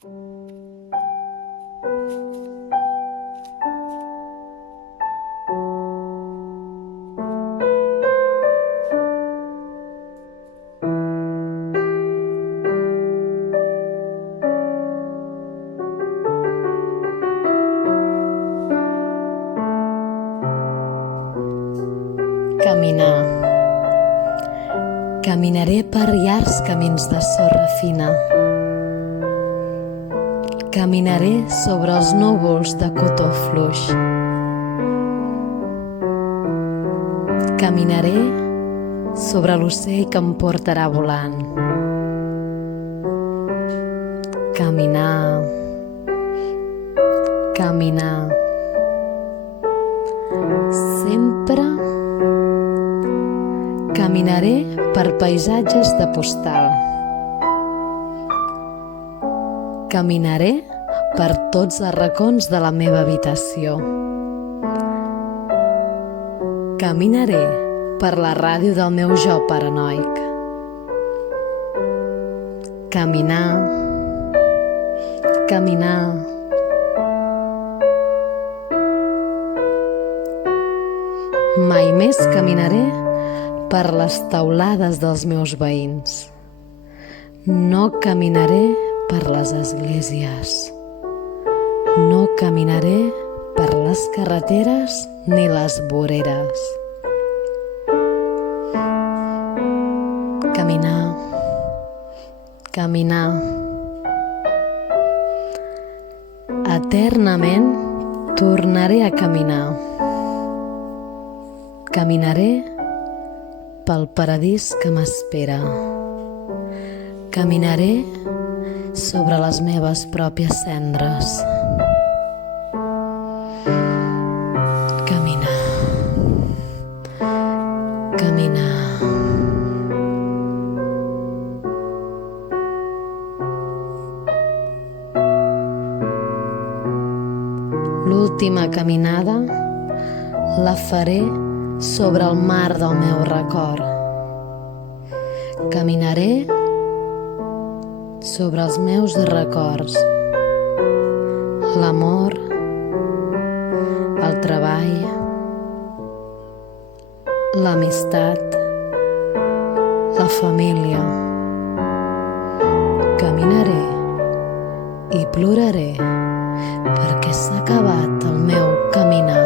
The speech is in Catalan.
Caminar. Caminaré per llargs camins de sorra fina. Caminaré sobre els núvols de cotó fluix. Caminaré sobre l'ocell que em portarà volant. Caminar, caminar. Sempre caminaré per paisatges de postal. Caminaré per tots els racons de la meva habitació. Caminaré per la ràdio del meu jo paranoic. Caminar, caminar. Mai més caminaré per les teulades dels meus veïns. No caminaré per les esglésies. No caminaré per les carreteres ni les voreres. Caminar, caminar. Eternament tornaré a caminar. Caminaré pel paradís que m'espera. Caminaré sobre les meves pròpies cendres. Caminar, caminar. L'última caminada la faré sobre el mar del meu record. Caminaré sobre els meus records. L'amor, el treball, l'amistat, la família. Caminaré i ploraré perquè s'ha acabat el meu caminar.